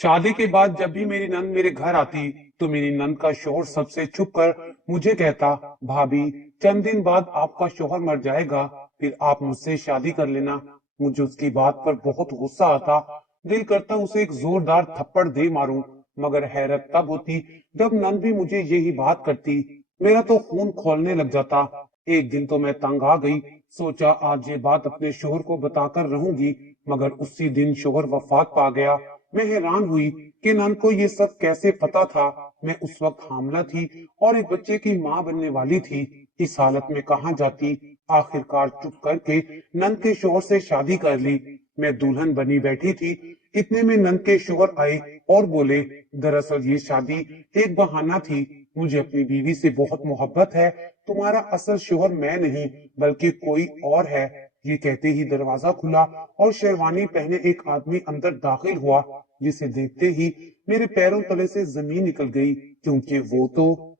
शादी के बाद जब भी मेरी नंद मेरे घर आती तो मेरी नंद का शोहर सबसे छुप कर मुझे कहता, भाभी चंद दिन बाद आपका शोहर मर जाएगा, फिर आप मुझसे शादी कर लेना। मुझे उसकी बात पर बहुत गुस्सा आता। दिल करता उसे एक जोरदार थप्पड़ दे मारूं, मगर हैरत तब होती जब नंद भी मुझे यही बात करती। मेरा तो खून खौलने लग जाता। एक दिन तो मैं तंग आ गई। सोचा आज ये बात अपने शोहर को बताकर रहूंगी, मगर उसी दिन शोहर वफात पा गया। मैं हैरान हुई कि नन को ये सब कैसे पता था। मैं उस वक्त हामला थी और एक बच्चे की मां बनने वाली थी। इस हालत में कहां जाती। आखिरकार चुप करके नंद के शोहर से शादी कर ली। मैं दुल्हन बनी बैठी थी। इतने में नंद के शोहर आए और बोले, दरअसल ये शादी एक बहाना थी। मुझे अपनी बीवी से बहुत मोहब्बत है। तुम्हारा असल शोहर मैं नहीं बल्कि कोई और है। ये कहते ही दरवाजा खुला और शेरवानी पहने एक आदमी अंदर दाखिल हुआ, जिसे देखते ही मेरे पैरों तले से जमीन निकल गई, क्योंकि वो तो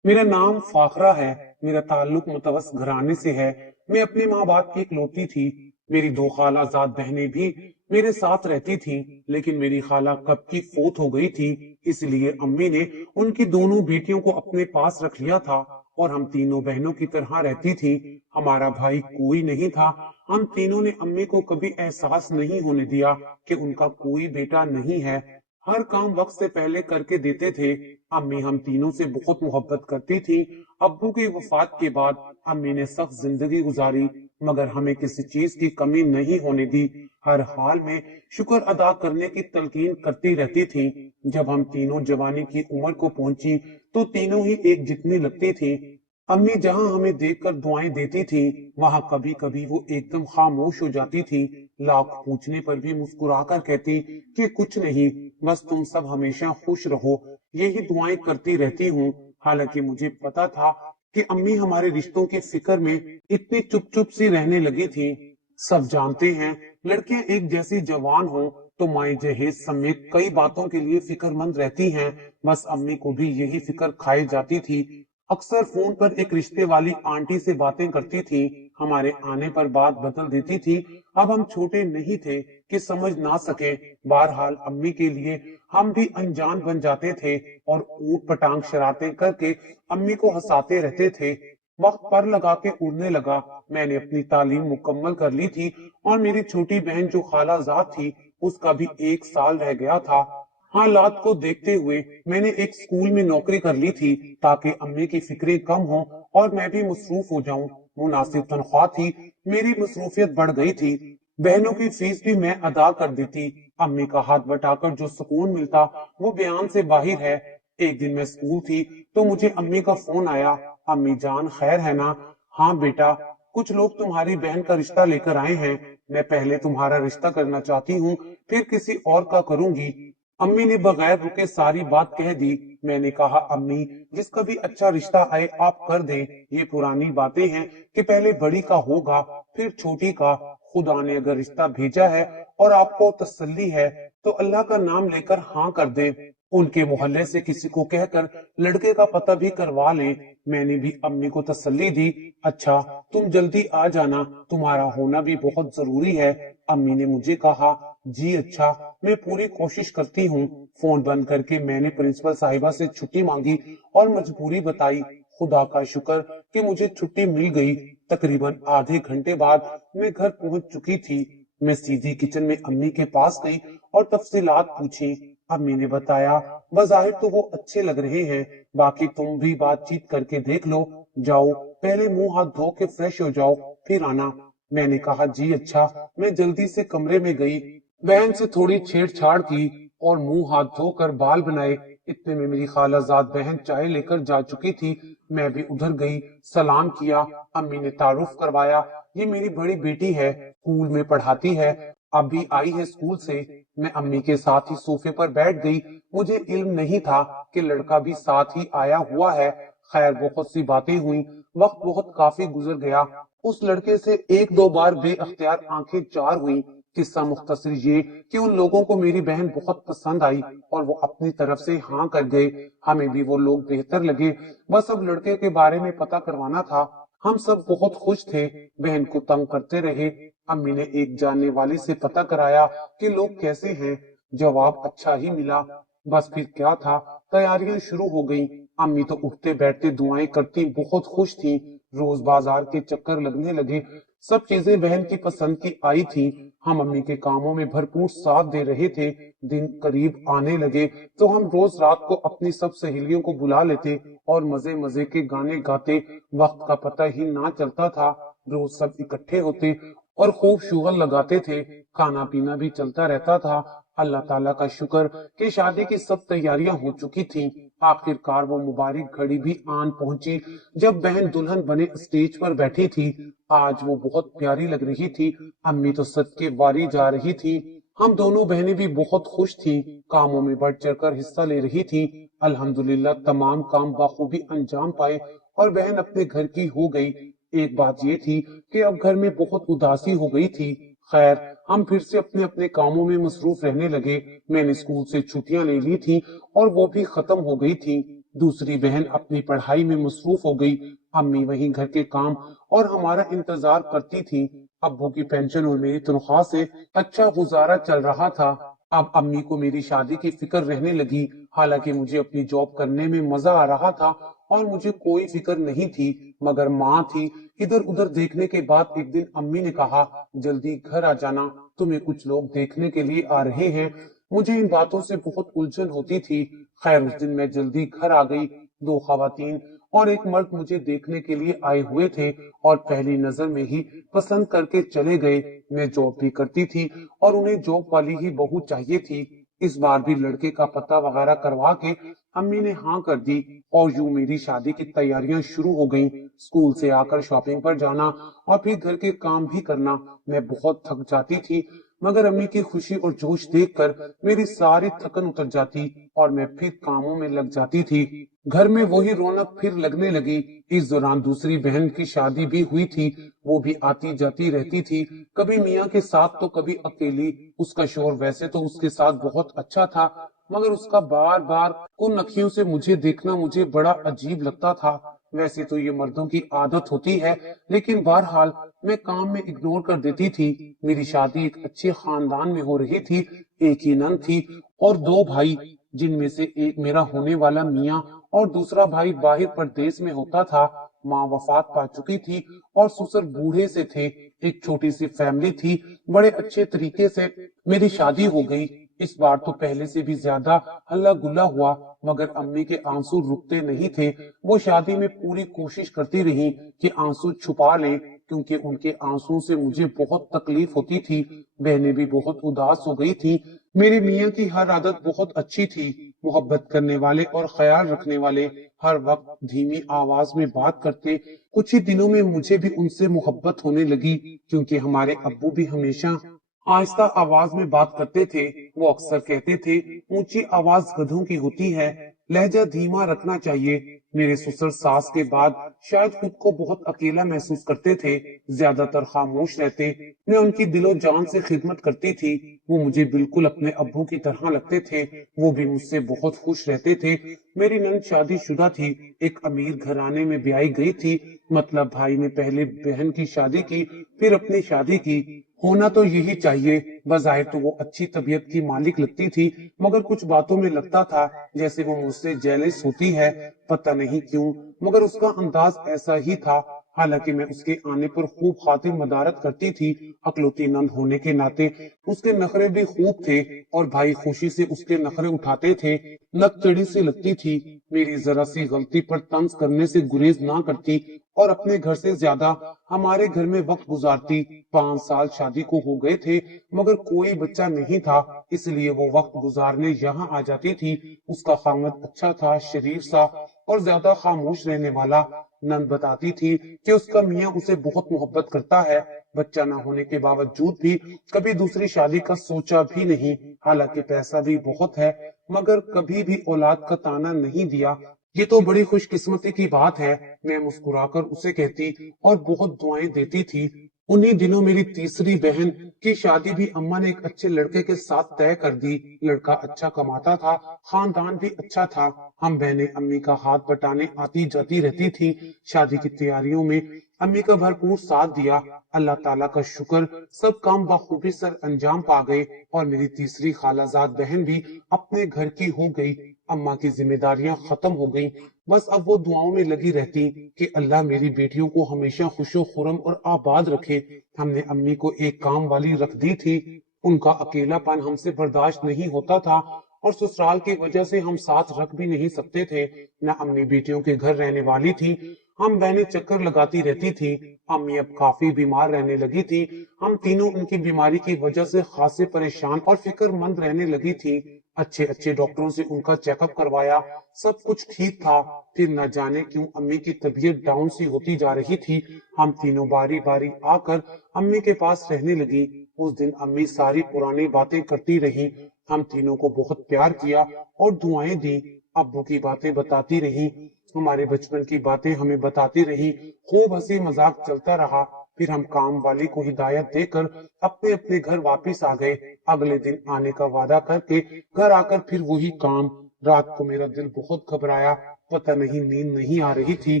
मेरा नाम फाखरा है। मेरा ताल्लुक मुतवस घराने से है। मैं अपने माँ बाप की इकलौती थी। मेरी दो खालाजाद बहनें भी मेरे साथ रहती थीं, लेकिन मेरी खाला कब की फोत हो गई थी। इसलिए अम्मी ने उनकी दोनों बेटियों को अपने पास रख लिया था और हम तीनों बहनों की तरह रहती थी। हमारा भाई कोई नहीं था। हम तीनों ने अम्मी को कभी एहसास नहीं होने दिया कि उनका कोई बेटा नहीं है। हर काम वक्त से पहले करके देते थे। अम्मी हम तीनों से बहुत मोहब्बत करती थी। अब्बू की वफात के बाद अम्मी ने सख्त जिंदगी गुजारी, मगर हमें किसी चीज की कमी नहीं होने दी। हर हाल में शुक्र अदा करने की तलकीन करती रहती थी। जब हम तीनों जवानी की उम्र को पहुंची तो तीनों ही एक जितनी लगती थी। अम्मी जहां हमें देखकर दुआएं देती थी, वहां कभी कभी वो एकदम खामोश हो जाती थी। लाख पूछने पर भी मुस्कुराकर कहती कि कुछ नहीं, बस तुम सब हमेशा खुश रहो, यही दुआएं करती रहती हूँ। हालांकि मुझे पता था कि अम्मी हमारे रिश्तों की फिक्र में इतनी चुप चुप सी रहने लगी थी। सब जानते हैं, लड़कियां एक जैसी जवान हो तो माए जहेज समेत कई बातों के लिए फिक्रमंद रहती हैं। बस अम्मी को भी यही फिक्र खाई जाती थी। अक्सर फोन पर एक रिश्ते वाली आंटी से बातें करती थी। हमारे आने पर बात बदल देती थी। अब हम छोटे नहीं थे कि समझ ना सके। बहरहाल अम्मी के लिए हम भी अनजान बन जाते थे और ऊट पटांग शरारतें करके अम्मी को हंसाते रहते थे। वक्त पर लगा के उड़ने लगा। मैंने अपनी तालीम मुकम्मल कर ली थी और मेरी छोटी बहन जो खालाजाद थी, उसका भी 1 साल रह गया था। हालात को देखते हुए मैंने एक स्कूल में नौकरी कर ली थी, ताकि अम्मी की फिक्रें कम हो और मैं भी मसरूफ हो जाऊं। मुनासिब तनख्वाह थी। मेरी मसरूफियत बढ़ गई थी। बहनों की फीस भी मैं अदा कर देती। अम्मी का हाथ बटाकर जो सुकून मिलता वो बयान से बाहिर है। एक दिन मैं स्कूल थी तो मुझे अम्मी का फोन आया। अम्मी जान खैर है ना? हाँ बेटा, कुछ लोग तुम्हारी बहन का रिश्ता लेकर आए हैं। मैं पहले तुम्हारा रिश्ता करना चाहती हूँ, फिर किसी और का करूंगी। अम्मी ने बगैर रुके सारी बात कह दी। मैंने कहा, अम्मी जिसका भी अच्छा रिश्ता आए आप कर दें। ये पुरानी बातें हैं कि पहले बड़ी का होगा फिर छोटी का। खुदा ने अगर रिश्ता भेजा है और आपको तसल्ली है तो अल्लाह का नाम लेकर हाँ कर दें। उनके मोहल्ले से किसी को कहकर लड़के का पता भी करवा लें। मैंने भी अम्मी को तसल्ली दी। अच्छा, तुम जल्दी आ जाना, तुम्हारा होना भी बहुत जरूरी है। अम्मी ने मुझे कहा, जी अच्छा, मैं पूरी कोशिश करती हूँ। फोन बंद करके मैंने प्रिंसिपल साहिबा से छुट्टी मांगी और मजबूरी बताई। खुदा का शुक्र कि मुझे छुट्टी मिल गई। तकरीबन आधे घंटे बाद मैं घर पहुंच चुकी थी। मैं सीधी किचन में अम्मी के पास गई और तफसीलात पूछी। अम्मी ने बताया, बज़ाहिर तो वो अच्छे लग रहे हैं, बाकी तुम भी बातचीत करके देख लो। जाओ, पहले मुंह हाथ धो के फ्रेश हो जाओ, फिर आना। मैंने कहा, जी अच्छा। मैं जल्दी से कमरे में गई, बहन से थोड़ी छेड़छाड़ की और मुंह हाथ धोकर बाल बनाए। इतने में मेरी खालाजाद बहन चाय लेकर जा चुकी थी। मैं भी उधर गई, सलाम किया। अम्मी ने तारुफ करवाया, ये मेरी बड़ी बेटी है, स्कूल में पढ़ाती है, अभी आई है स्कूल से। मैं अम्मी के साथ ही सोफे पर बैठ गई। मुझे इल्म नहीं था कि लड़का भी साथ ही आया हुआ है। खैर बहुत सी बातें हुई। वक्त बहुत काफी गुजर गया। उस लड़के से एक दो बार बेअख्तियार आंखें चार हुई। किस्सा मुख्तसर ये कि उन लोगों को मेरी बहन बहुत पसंद आई और वो अपनी तरफ से हाँ कर गए। हमें भी वो लोग बेहतर लगे। बस अब लड़के के बारे में पता करवाना था। हम सब बहुत खुश थे। बहन को तंग करते रहे। अम्मी ने एक जानने वाली से पता कराया कि लोग कैसे हैं। जवाब अच्छा ही मिला। बस फिर क्या था, तैयारियां शुरू हो गईं। अम्मी तो उठते बैठते दुआएं करती बहुत खुश थी। रोज बाजार के चक्कर लगने लगे। सब चीजें बहन की पसंद की आई थी। हम अम्मी के कामों में भरपूर साथ दे रहे थे। दिन करीब आने लगे तो हम रोज रात को अपनी सब सहेलियों को बुला लेते और मजे मजे के गाने गाते। वक्त का पता ही ना चलता था। रोज सब इकट्ठे होते और खूब शुगल लगाते थे। खाना पीना भी चलता रहता था। अल्लाह ताला का शुक्र कि शादी की सब तैयारियां हो चुकी थीं। आखिरकार वो मुबारक घड़ी भी आन पहुंची जब बहन दुल्हन बने स्टेज पर बैठी थी। आज वो बहुत प्यारी लग रही थी। अम्मी तो सदके वारी जा रही थी। हम दोनों बहनें भी बहुत खुश थी। कामों में बढ़ चढ़कर हिस्सा ले रही थी। अल्हम्दुलिल्लाह तमाम काम बाखूबी अंजाम पाए और बहन अपने घर की हो गई। एक बात ये थी कि अब घर में बहुत उदासी हो गई थी। खैर, हम फिर से अपने अपने कामों में मसरूफ रहने लगे। मैंने स्कूल से छुट्टियां ले ली थी और वो भी खत्म हो गई थी। दूसरी बहन अपनी पढ़ाई में मसरूफ हो गई। अम्मी वहीं घर के काम और हमारा इंतजार करती थी। अब्बू की पेंशन और मेरी तनख्वाह से अच्छा गुजारा चल रहा था। अब अम्मी को मेरी शादी की फिक्र रहने लगी। हालांकि मुझे अपनी जॉब करने में मजा आ रहा था और मुझे कोई फिक्र नहीं थी, मगर माँ थी। इधर उधर देखने के बाद एक दिन अम्मी ने कहा, जल्दी घर आ जाना, तुम्हें कुछ लोग देखने के लिए आ रहे हैं। मुझे इन बातों से बहुत उलझन होती थी। खैर, उस दिन मैं जल्दी घर आ गई। दो खवातीन और एक मर्द मुझे देखने के लिए आए हुए थे और पहली नजर में ही पसंद करके चले गए। मैं जॉब भी करती थी और उन्हें जॉब वाली ही बहू चाहिए थी। इस बार भी लड़के का पता वगैरह करवा के अम्मी ने हाँ कर दी और यूं मेरी शादी की तैयारियां शुरू हो गईं। स्कूल से आकर शॉपिंग पर जाना और फिर घर के काम भी करना। मैं बहुत थक जाती थी, मगर अम्मी की खुशी और जोश देखकर मेरी सारी थकन उतर जाती और मैं फिर कामों में लग जाती थी। घर में वही रौनक फिर लगने लगी। इस दौरान दूसरी बहन की शादी भी हुई थी। वो भी आती जाती रहती थी, कभी मियाँ के साथ तो कभी अकेली। उसका शोहर वैसे तो उसके साथ बहुत अच्छा था, मगर उसका बार बार उन अखियों से मुझे देखना मुझे बड़ा अजीब लगता था। वैसे तो ये मर्दों की आदत होती है, लेकिन बहरहाल मैं काम में इग्नोर कर देती थी। मेरी शादी एक अच्छे खानदान में हो रही थी। एक ही नंद थी और दो भाई, जिनमें से एक मेरा होने वाला मियाँ और दूसरा भाई बाहर परदेश में होता था। माँ वफात पा चुकी थी और ससुर बूढ़े से थे। एक छोटी सी फैमिली थी। बड़े अच्छे तरीके से मेरी शादी हो गई। इस बार तो पहले से भी ज्यादा हल्ला गुल्ला हुआ, मगर अम्मी के आंसू रुकते नहीं थे। वो शादी में पूरी कोशिश करती रही कि आंसू छुपा लें, क्योंकि उनके आंसू से मुझे बहुत तकलीफ होती थी। बहनें भी बहुत उदास हो गई थी। मेरे मियाँ की हर आदत बहुत अच्छी थी, मोहब्बत करने वाले और ख्याल रखने वाले। हर वक्त धीमी आवाज में बात करते। कुछ ही दिनों में मुझे भी उनसे मोहब्बत होने लगी, क्योंकि हमारे अब्बू भी हमेशा आहिस्ता आवाज में बात करते थे। वो अक्सर कहते थे, ऊंची आवाज गधों की होती है, लहजा धीमा रखना चाहिए। मेरे ससुर सास के बाद शायद खुद को बहुत अकेला महसूस करते थे, ज्यादातर खामोश रहते। मैं उनकी दिलो जान से खिदमत करती थी। वो मुझे बिल्कुल अपने अब्बू की तरह लगते थे। वो भी मुझसे बहुत खुश रहते थे। मेरी नंद शादीशुदा थी, एक अमीर घराने में ब्याही गई थी। मतलब भाई ने पहले बहन की शादी की, फिर अपनी शादी की। होना तो यही चाहिए। बजाहिर तो वो अच्छी तबीयत की मालिक लगती थी, मगर कुछ बातों में लगता था जैसे वो मुझसे जेलस होती है। पता नहीं क्यों, मगर उसका अंदाज ऐसा ही था। हालांकि मैं उसके आने पर खूब खातिर मदारत करती थी। अकलौती नंद होने के नाते उसके नखरे भी खूब थे और भाई खुशी से उसके नखरे उठाते थे। नक चिड़ी सी लगती थी। मेरी जरा सी गलती पर तंज करने से गुरेज ना करती और अपने घर से ज्यादा हमारे घर में वक्त गुजारती। 5 साल शादी को हो गए थे, मगर कोई बच्चा नहीं था, इसलिए वो वक्त गुजारने यहाँ आ जाती थी। उसका खामद अच्छा था, शरीफ सा और ज्यादा खामोश रहने वाला। नंद बताती थी कि उसका मियाँ उसे बहुत मोहब्बत करता है। बच्चा न होने के बावजूद भी कभी दूसरी शादी का सोचा भी नहीं। हालांकि पैसा भी बहुत है, मगर कभी भी औलाद का ताना नहीं दिया। ये तो बड़ी खुशकिस्मती की बात है, मैं मुस्कुराकर उसे कहती और बहुत दुआएं देती थी। उन्हीं दिनों मेरी तीसरी बहन की शादी भी अम्मा ने एक अच्छे लड़के के साथ तय कर दी। लड़का अच्छा कमाता था, खानदान भी अच्छा था। हम बहनें अम्मी का हाथ बटाने आती जाती रहती थी। शादी की तैयारियों में امی کا بھرپور ساتھ دیا۔ اللہ تعالیٰ کا شکر، سب کام بخوبی سر انجام پا گئے اور میری تیسری خالہ زاد بہن بھی اپنے گھر کی ہو گئی۔ اماں کی ذمہ داریاں ختم ہو گئیں، بس اب وہ دعاؤں میں لگی رہتی کہ اللہ میری بیٹیوں کو ہمیشہ خوش و خرم اور آباد رکھے۔ ہم نے امی کو ایک کام والی رکھ دی تھی، ان کا اکیلا پن ہم سے برداشت نہیں ہوتا تھا اور سسرال کی وجہ سے ہم ساتھ رکھ بھی نہیں سکتے تھے۔ نہ امی بیٹیوں کے گھر رہنے والی تھی، ہم بہنیں چکر لگاتی رہتی تھی۔ امی اب کافی بیمار رہنے لگی تھی، ہم تینوں ان کی بیماری کی وجہ سے خاصے پریشان اور فکر مند رہنے لگی تھی۔ اچھے اچھے ڈاکٹروں سے ان کا چیک اپ کروایا، سب کچھ ٹھیک تھا، پھر نہ جانے کیوں امی کی طبیعت ڈاؤن سی ہوتی جا رہی تھی۔ ہم تینوں باری باری آ کر امی کے پاس رہنے لگی۔ اس دن امی ساری پرانی باتیں کرتی رہی، ہم تینوں کو بہت پیار کیا اور دعائیں دی۔ ابو کی باتیں بتاتی رہی، ہمارے بچپن کی باتیں ہمیں بتاتی رہی، خوب ہنسی مذاق چلتا رہا۔ پھر ہم کام والی کو ہدایت دے کر اپنے اپنے گھر واپس آ گئے۔ اگلے دن آنے کا وعدہ کر کے گھر آ کر پھر وہی کام۔ رات کو میرا دل بہت گھبرایا، پتہ نہیں نیند نہیں آ رہی تھی۔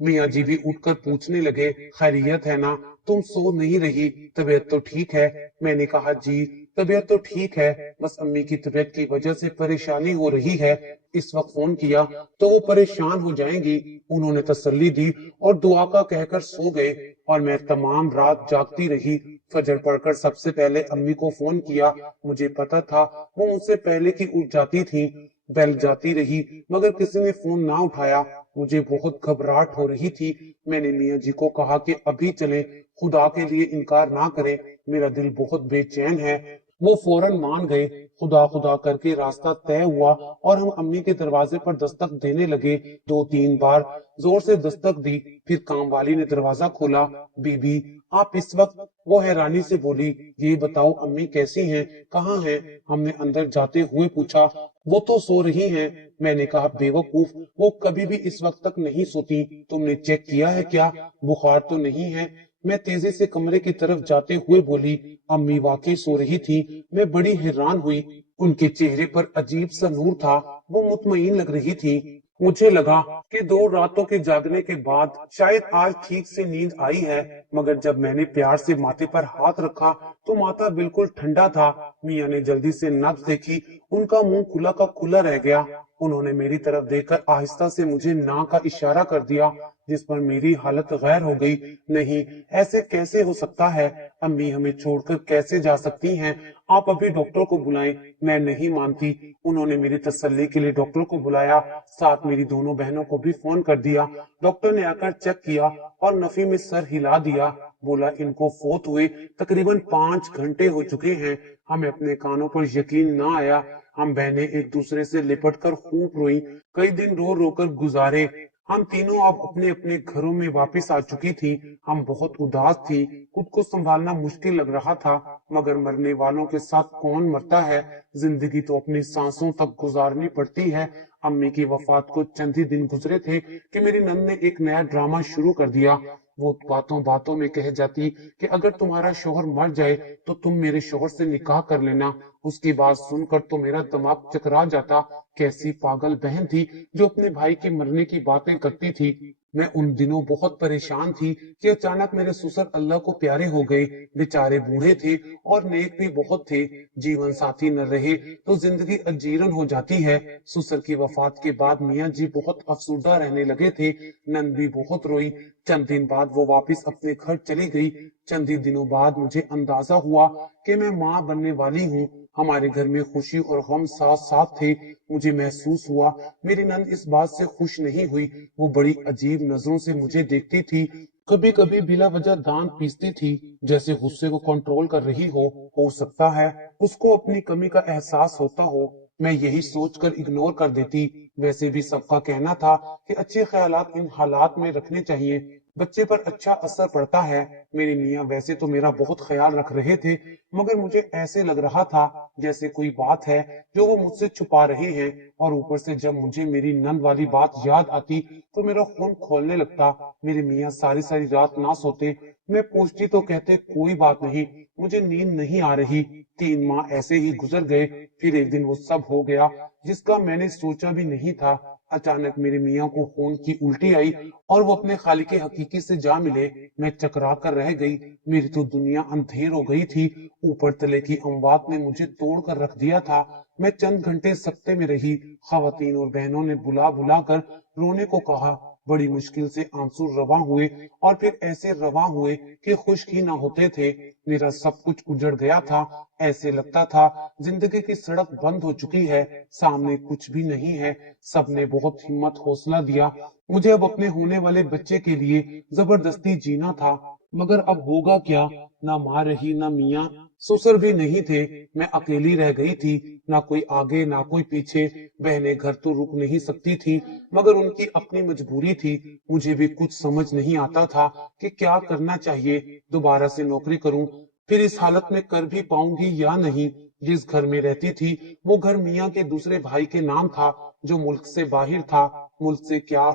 میاں جی بھی اٹھ کر پوچھنے لگے، خیریت ہے نا، تم سو نہیں رہی، طبیعت تو ٹھیک ہے؟ میں نے کہا جی طبیعت تو ٹھیک ہے، بس امی کی طبیعت کی وجہ سے پریشانی ہو رہی ہے، اس وقت فون کیا تو وہ پریشان ہو جائیں گی۔ انہوں نے تسلی دی اور دعا کا کہہ کر سو گئے اور میں تمام رات جاگتی رہی۔ فجر پڑھ کر سب سے پہلے امی کو فون کیا، مجھے پتا تھا وہ مجھ سے پہلے کی اٹھ جاتی تھی۔ بیل جاتی رہی مگر کسی نے فون نہ اٹھایا، مجھے بہت گھبراہٹ ہو رہی تھی۔ میں نے میاں جی کو کہا کہ ابھی چلیں، خدا کے لیے انکار نہ کریں، میرا دل بہت بے چین ہے۔ وہ فوراً مان گئے۔ خدا خدا کر کے راستہ طے ہوا اور ہم امی کے دروازے پر دستک دینے لگے۔ 2-3 بار زور سے دستک دی، پھر کام والی نے دروازہ کھولا۔ بی بی آپ اس وقت؟ وہ حیرانی سے بولی، یہ بتاؤ امی کیسی ہیں، کہاں ہیں؟ ہم نے اندر جاتے ہوئے پوچھا۔ وہ تو سو رہی ہیں۔ میں نے کہا بے وقوف، وہ کبھی بھی اس وقت تک نہیں سوتی، تم نے چیک کیا ہے کیا؟ بخار تو نہیں ہے؟ میں تیزی سے کمرے کی طرف جاتے ہوئے بولی، امی واقعی سو رہی تھی۔ میں بڑی حیران ہوئی، ان کے چہرے پر عجیب سا نور تھا، وہ مطمئن لگ رہی تھی۔ مجھے لگا کہ 2 راتوں کے جاگنے کے بعد شاید آج ٹھیک سے نیند آئی ہے، مگر جب میں نے پیار سے ماتھے پر ہاتھ رکھا تو ماتھا بالکل ٹھنڈا تھا۔ میاں نے جلدی سے نبض دیکھی، ان کا منہ کھلا کا کھلا رہ گیا۔ انہوں نے میری طرف دیکھ کر آہستہ سے مجھے نا کا اشارہ کر دیا، جس پر میری حالت غیر ہو گئی۔ نہیں، ایسے کیسے ہو سکتا ہے؟ امی ہمیں چھوڑ کر کیسے جا سکتی ہیں؟ آپ ابھی ڈاکٹر کو بلائیں۔ میں نہیں مانتی۔ انہوں نے میری تسلی کے لیے ڈاکٹر کو بلایا، ساتھ میری دونوں بہنوں کو بھی فون کر دیا۔ ڈاکٹر نے آ کر چیک کیا اور نفی میں سر ہلا دیا، بولا ان کو فوت ہوئے تقریباً 5 گھنٹے ہو چکے ہیں۔ ہمیں اپنے کانوں پر یقین نہ آیا، ہم بہنیں ایک دوسرے سے لپٹ کر خوب روئیں، کئی دن رو رو کر گزارے۔ ہم تینوں اب اپنے اپنے گھروں میں واپس آ چکی تھی۔ ہم بہت اداس تھی، خود کو سنبھالنا مشکل لگ رہا تھا، مگر مرنے والوں کے ساتھ کون مرتا ہے؟ زندگی تو اپنی سانسوں تک گزارنی پڑتی ہے۔ امی کی وفات کو چند ہی دن گزرے تھے کہ میری نند نے ایک نیا ڈرامہ شروع کر دیا۔ وہ باتوں باتوں میں کہہ جاتی کہ اگر تمہارا شوہر مر جائے تو تم میرے شوہر سے نکاح کر لینا۔ اس کی بات سن کر تو میرا دماغ چکرا جاتا، کیسی پاگل بہن تھی جو اپنے بھائی کے مرنے کی باتیں کرتی تھی۔ میں ان دنوں بہت پریشان تھی کہ اچانک میرے سسر اللہ کو پیارے ہو گئے، بیچارے بوڑھے تھے اور نیک بھی بہت تھے۔ جیون ساتھی نہ رہے تو زندگی اجیرن ہو جاتی ہے۔ سسر کی وفات کے بعد میاں جی بہت افسردہ رہنے لگے تھے، نند بھی بہت روئی۔ چند دن بعد وہ واپس اپنے گھر چلی گئی۔ چند ہی دنوں بعد مجھے اندازہ ہوا کہ میں ماں بننے والی ہوں۔ ہمارے گھر میں خوشی اور غم ساتھ ساتھ تھے۔ مجھے محسوس ہوا میری نند اس بات سے خوش نہیں ہوئی، وہ بڑی عجیب نظروں سے مجھے دیکھتی تھی، کبھی کبھی بلا وجہ دانت پیستی تھی جیسے غصے کو کنٹرول کر رہی ہو سکتا ہے اس کو اپنی کمی کا احساس ہوتا ہو۔ میں یہی سوچ کر اگنور کر دیتی۔ ویسے بھی سب کا کہنا تھا کہ اچھے خیالات ان حالات میں رکھنے چاہیے، بچے پر اچھا اثر پڑتا ہے۔ میرے میاں ویسے تو میرا بہت خیال رکھ رہے تھے، مگر مجھے ایسے لگ رہا تھا جیسے کوئی بات ہے جو وہ مجھ سے چھپا رہے ہیں، اور اوپر سے جب مجھے میری نند والی بات یاد آتی تو میرا خون کھولنے لگتا۔ میرے میاں ساری ساری رات نہ سوتے، میں پوچھتی تو کہتے کوئی بات نہیں، مجھے نیند نہیں آ رہی۔ 3 ماہ ایسے ہی گزر گئے، پھر ایک دن وہ سب ہو گیا جس کا میں نے سوچا بھی نہیں تھا۔ अचानक मेरे मियाँ को खून की उल्टी आई और वो अपने खालिक हकीकी से जा मिले। मैं चकरा कर रह गई। मेरी तो दुनिया अंधेर हो गई थी। ऊपर तले की अमवात ने मुझे तोड़ कर रख दिया था। मैं चंद घंटे सकते में रही। खवातीन और बहनों ने बुला बुला कर रोने को कहा। बड़ी मुश्किल से आंसू रवा हुए और फिर ऐसे रवा हुए कि खुश्क ही ना होते थे। मेरा सब कुछ उजड़ गया था। ऐसे लगता था जिंदगी की सड़क बंद हो चुकी है, सामने कुछ भी नहीं है। सबने बहुत हिम्मत हौसला दिया। मुझे अब अपने होने वाले बच्चे के लिए जबरदस्ती जीना था, मगर अब होगा क्या? ना माँ रही, ना मियाँ, ससुर भी नहीं थे। मैं अकेली रह गई थी, ना कोई आगे ना कोई पीछे। बहनें घर तो रुक नहीं सकती थी, मगर उनकी अपनी मजबूरी थी। मुझे भी कुछ समझ नहीं आता था कि क्या करना चाहिए। दोबारा से नौकरी करूं, फिर इस हालत में कर भी पाऊंगी या नहीं। जिस घर में रहती थी वो घर मियाँ के दूसरे भाई के नाम था, जो मुल्क से बाहर था। मुल्क से क्या,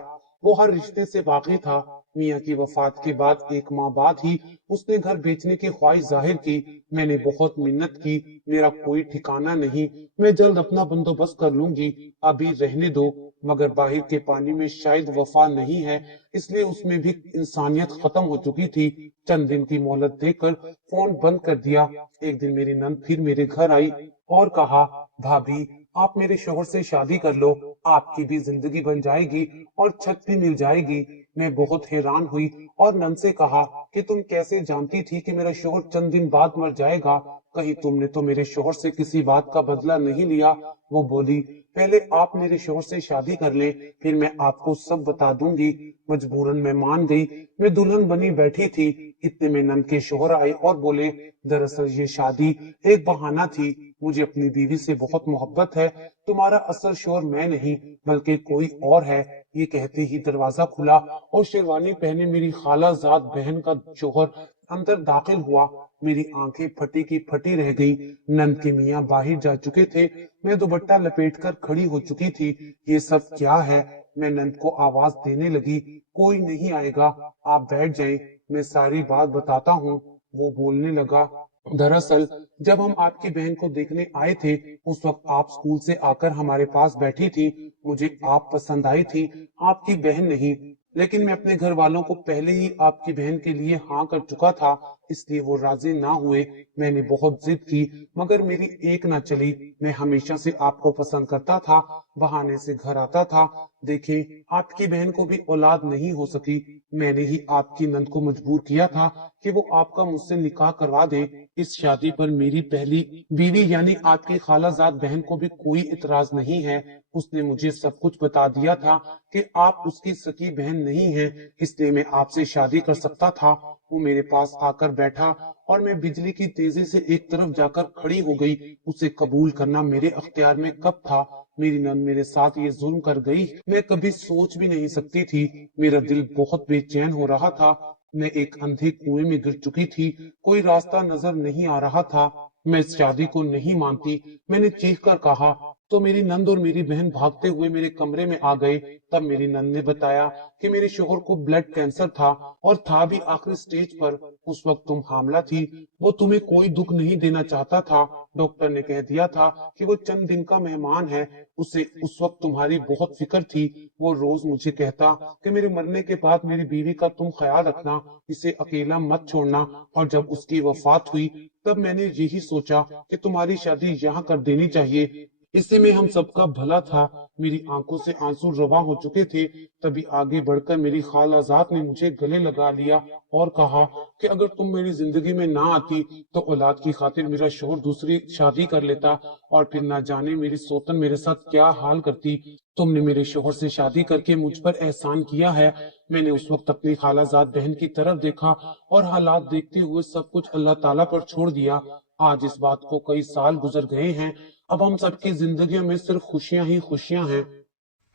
वो हर रिश्ते से बाकी था। मियाँ की वफात के बाद एक माह बाद ही उसने घर बेचने की ख्वाहिश जाहिर की। मैंने बहुत मिन्नत की, मेरा कोई ठिकाना नहीं, मैं जल्द अपना बंदोबस्त कर लूंगी, अभी रहने दो। मगर बाहर के पानी में शायद वफा नहीं है, इसलिए उसमें भी इंसानियत खत्म हो चुकी थी। चंद दिन की मोहलत देकर फोन बंद कर दिया। एक दिन मेरी नंद फिर मेरे घर आई और कहा, भाभी आप मेरे शोहर से शादी कर लो, आपकी भी जिंदगी बन जाएगी और छत भी मिल जाएगी। मैं बहुत हैरान हुई और नंद से कहा कि तुम कैसे जानती थी कि मेरा शोहर चंद दिन बाद मर जाएगा? कहीं तुमने तो मेरे शोहर से किसी बात का बदला नहीं लिया? वो बोली, पहले आप मेरे शोहर से शादी कर ले, फिर मैं आपको सब बता दूंगी। मजबूरन मैं मान गई। मैं दुल्हन बनी बैठी थी। इतने में नंद के शोहर आए और बोले, दरअसल ये शादी एक बहाना थी, मुझे अपनी बीवी से बहुत मोहब्बत है, तुम्हारा असल शोहर मैं नहीं बल्कि कोई और है। ये कहते ही दरवाजा खुला और शेरवानी पहने मेरी खाला जाद बहन का शोहर अंदर दाखिल हुआ। मेरी आंखें फटी की फटी रह गई। नंद के मियाँ बाहर जा चुके थे। मैं दुपट्टा लपेटकर खड़ी हो चुकी थी। ये सब क्या है? मैं नंद को आवाज देने लगी, कोई नहीं आएगा, आप बैठ जाएं, मैं सारी बात बताता हूँ। वो बोलने लगा, दरअसल जब हम आपकी बहन को देखने आए थे, उस वक्त आप स्कूल से आकर हमारे पास बैठी थी। मुझे आप पसंद आई थी, आपकी बहन नहीं। लेकिन मैं अपने घर वालों को पहले ही आपकी बहन के लिए हाँ कर चुका था, इसलिए वो राजी ना हुए। मैंने बहुत जिद की, मगर मेरी एक ना चली। मैं हमेशा से आपको पसंद करता था, बहाने से घर आता था। देखिए, आपकी बहन को भी औलाद नहीं हो सकी। मैंने ही आपकी नंद को मजबूर किया था कि वो आपका मुझसे निकाह करवा दे। इस शादी पर मेरी पहली बीवी यानी आपकी खालाजाद बहन को भी कोई इतराज नहीं है। उसने मुझे सब कुछ बता दिया था कि आप उसकी सकी बहन नहीं हैं, इसलिए मैं आपसे शादी कर सकता था। वो मेरे पास आकर बैठा और मैं बिजली की तेजी से एक तरफ जाकर खड़ी हो गई। उसे कबूल करना मेरे अख्तियार में कब था? मेरी नंद मेरे साथ ये जुल्म कर गई, मैं कभी सोच भी नहीं सकती थी। मेरा दिल बहुत बेचैन हो रहा था। मैं एक अंधे कुएं में गिर चुकी थी, कोई रास्ता नजर नहीं आ रहा था। मैं इस शादी को नहीं मानती, मैंने चीख कर कहा। तो मेरी नंद और मेरी बहन भागते हुए मेरे कमरे में आ गए। तब मेरी नंद ने बताया कि मेरे शोहर को ब्लड कैंसर था और था भी आखिरी स्टेज पर। उस वक्त तुम हामला थी, वो तुम्हें कोई दुख नहीं देना चाहता था। डॉक्टर ने कह दिया था कि वो चंद दिन का मेहमान है। उसे उस वक्त तुम्हारी बहुत फिक्र थी। वो रोज मुझे कहता कि मेरे मरने के बाद मेरी बीवी का तुम ख्याल रखना, इसे अकेला मत छोड़ना। और जब उसकी वफात हुई तब मैंने यही सोचा कि तुम्हारी शादी यहाँ कर देनी चाहिए, इसी में हम सबका भला था। मेरी आंखों से आंसू रवा हो चुके थे। तभी आगे बढ़कर मेरी खालाजात ने मुझे गले लगा लिया और कहा कि अगर तुम मेरी जिंदगी में ना आती तो औलाद की खातिर मेरा शोहर दूसरी शादी कर लेता और फिर ना जाने मेरी सोतन मेरे साथ क्या हाल करती। तुमने मेरे शोहर से शादी करके मुझ पर एहसान किया है। मैंने उस वक्त अपनी खालाजात बहन की तरफ देखा और हालात देखते हुए सब कुछ अल्लाह ताला पर छोड़ दिया। आज इस बात को कई साल गुजर गए हैं। अब हम सबकी जिंदगियों में सिर्फ खुशियां ही खुशियां हैं।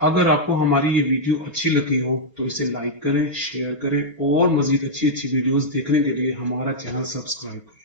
अगर आपको हमारी ये वीडियो अच्छी लगी हो तो इसे लाइक करें, शेयर करें और मजीद अच्छी अच्छी वीडियोस देखने के लिए हमारा चैनल सब्सक्राइब करें।